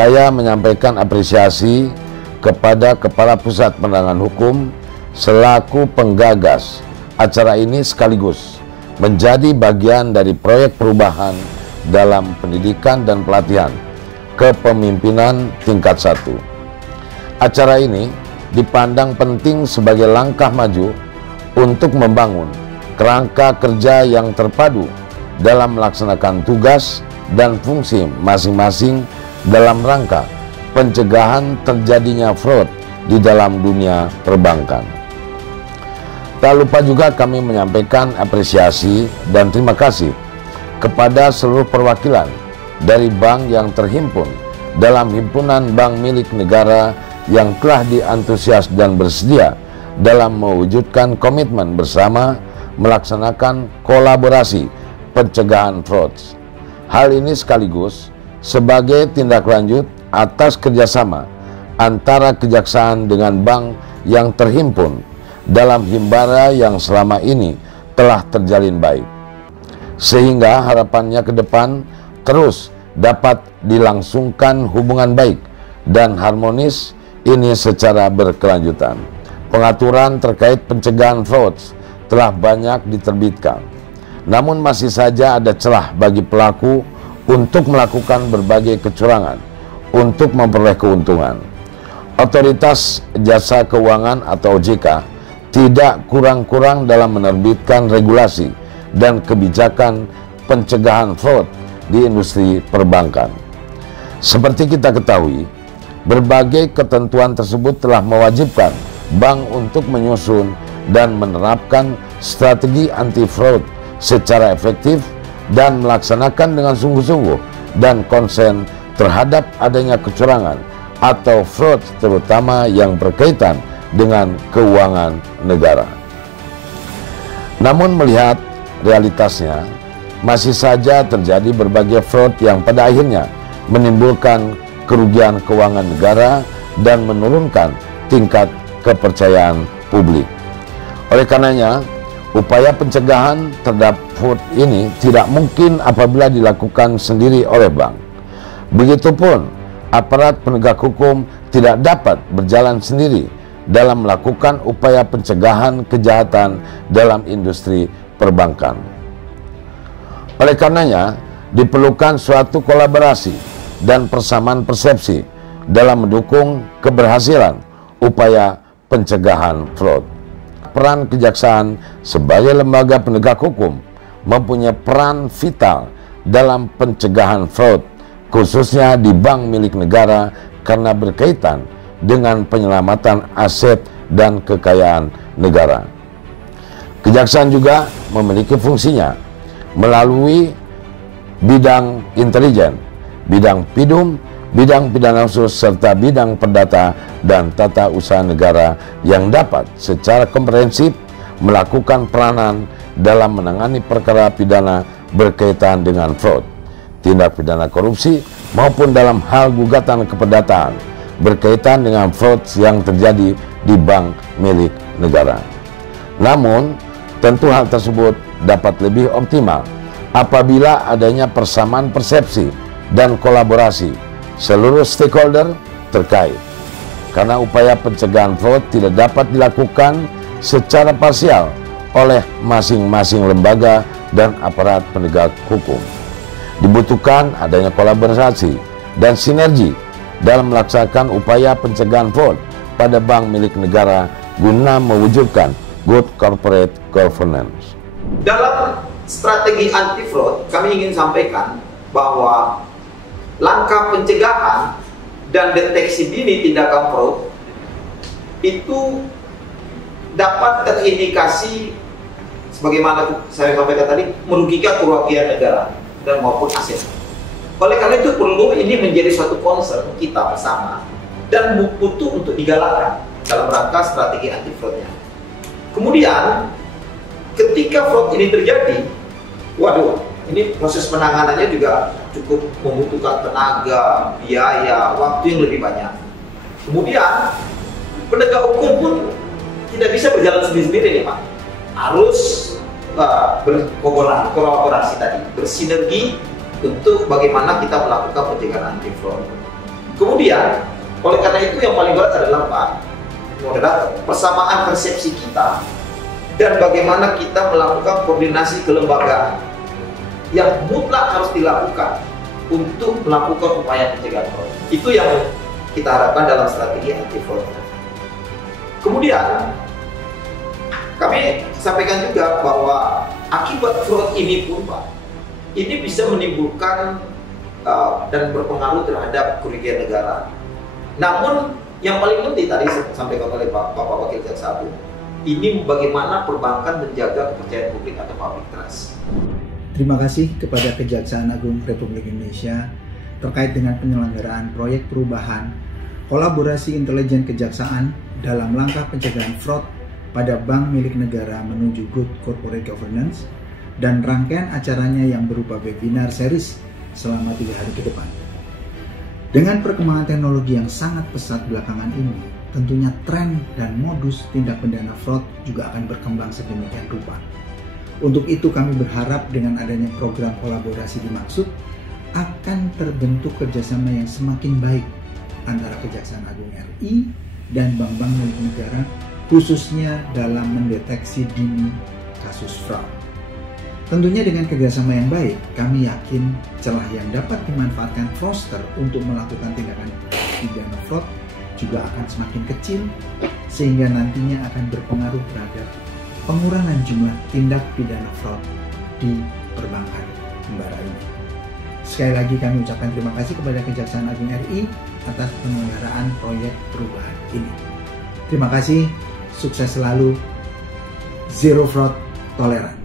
saya menyampaikan apresiasi kepada Kepala Pusat Penerangan Hukum selaku penggagas acara ini sekaligus menjadi bagian dari proyek perubahan dalam pendidikan dan pelatihan kepemimpinan tingkat 1. Acara ini dipandang penting sebagai langkah maju untuk membangun kerangka kerja yang terpadu dalam melaksanakan tugas dan fungsi masing-masing dalam rangka pencegahan terjadinya fraud di dalam dunia perbankan. Tak lupa juga kami menyampaikan apresiasi dan terima kasih kepada seluruh perwakilan dari bank yang terhimpun dalam himpunan bank milik negara yang telah diantusias dan bersedia dalam mewujudkan komitmen bersama melaksanakan kolaborasi pencegahan fraud. Hal ini sekaligus sebagai tindak lanjut atas kerjasama antara kejaksaan dengan bank yang terhimpun dalam himbara yang selama ini telah terjalin baik, sehingga harapannya ke depan terus dapat dilangsungkan hubungan baik dan harmonis ini secara berkelanjutan. Pengaturan terkait pencegahan fraud telah banyak diterbitkan, namun masih saja ada celah bagi pelaku untuk melakukan berbagai kecurangan untuk memperoleh keuntungan. Otoritas Jasa Keuangan atau OJK tidak kurang-kurang dalam menerbitkan regulasi dan kebijakan pencegahan fraud di industri perbankan. Seperti kita ketahui, berbagai ketentuan tersebut telah mewajibkan bank untuk menyusun dan menerapkan strategi anti fraud secara efektif dan melaksanakan dengan sungguh-sungguh dan konsen terhadap adanya kecurangan atau fraud terutama yang berkaitan dengan keuangan negara. Namun melihat realitasnya, masih saja terjadi berbagai fraud yang pada akhirnya menimbulkan kerugian keuangan negara dan menurunkan tingkat kepercayaan publik. Oleh karenanya, upaya pencegahan terhadap fraud ini tidak mungkin apabila dilakukan sendiri oleh bank. Begitupun aparat penegak hukum tidak dapat berjalan sendiri dalam melakukan upaya pencegahan kejahatan dalam industri perbankan. Oleh karenanya, diperlukan suatu kolaborasi dan persamaan persepsi dalam mendukung keberhasilan upaya pencegahan fraud. Peran kejaksaan sebagai lembaga penegak hukum mempunyai peran vital dalam pencegahan fraud, khususnya di bank milik negara karena berkaitan dengan penyelamatan aset dan kekayaan negara. Kejaksaan juga memiliki fungsinya melalui bidang intelijen, bidang pidum, bidang pidana khusus, serta bidang perdata dan tata usaha negara yang dapat secara komprehensif melakukan peranan dalam menangani perkara pidana berkaitan dengan fraud, tindak pidana korupsi, maupun dalam hal gugatan keperdataan berkaitan dengan fraud yang terjadi di bank milik negara. Namun, tentu hal tersebut dapat lebih optimal apabila adanya persamaan persepsi dan kolaborasi seluruh stakeholder terkait, karena upaya pencegahan fraud tidak dapat dilakukan secara parsial oleh masing-masing lembaga dan aparat penegak hukum. Dibutuhkan adanya kolaborasi dan sinergi dalam melaksanakan upaya pencegahan fraud pada bank milik negara guna mewujudkan good corporate governance. Dalam strategi anti fraud, kami ingin sampaikan bahwa langkah pencegahan dan deteksi dini tindakan fraud itu dapat terindikasi sebagaimana saya sampaikan tadi merugikan kerugian negara dan maupun aset. Oleh karena itu perlu ini menjadi suatu concern kita bersama dan butuh untuk digalakkan dalam rangka strategi anti fraudnya. Kemudian ketika fraud ini terjadi, waduh, ini proses penanganannya juga cukup membutuhkan tenaga, biaya, waktu yang lebih banyak. Kemudian penegak hukum pun tidak bisa berjalan sendiri-sendiri nih Pak. Harus berkolaborasi tadi, bersinergi untuk bagaimana kita melakukan pencegahan anti fraud. Kemudian, oleh karena itu yang paling berat adalah Pak Moderator, persamaan persepsi kita dan bagaimana kita melakukan koordinasi kelembagaan yang mutlak harus dilakukan untuk melakukan upaya pencegahan fraud. Itu yang kita harapkan dalam strategi anti fraud. Kemudian kami sampaikan juga bahwa akibat fraud ini pun Pak, ini bisa menimbulkan dan berpengaruh terhadap kerugian negara. Namun yang paling penting tadi sampaikan oleh Bapak Wakil Jaksa Agung, ini bagaimana perbankan menjaga kepercayaan publik atau public trust. Terima kasih kepada Kejaksaan Agung Republik Indonesia terkait dengan penyelenggaraan proyek perubahan kolaborasi intelijen kejaksaan dalam langkah pencegahan fraud pada bank milik negara menuju good corporate governance dan rangkaian acaranya yang berupa webinar series selama 3 hari ke depan. Dengan perkembangan teknologi yang sangat pesat belakangan ini, tentunya tren dan modus tindak pidana fraud juga akan berkembang sedemikian rupa. Untuk itu kami berharap dengan adanya program kolaborasi dimaksud akan terbentuk kerjasama yang semakin baik antara Kejaksaan Agung RI dan bank-bank milik negara, khususnya dalam mendeteksi dini kasus fraud. Tentunya dengan kerjasama yang baik, kami yakin celah yang dapat dimanfaatkan fraudster untuk melakukan tindakan pidana fraud juga akan semakin kecil, sehingga nantinya akan berpengaruh terhadap pengurangan jumlah tindak pidana fraud di perbankan membara ini. Sekali lagi kami ucapkan terima kasih kepada Kejaksaan Agung RI atas penyelenggaraan proyek perubahan ini. Terima kasih, sukses selalu, zero fraud tolerance.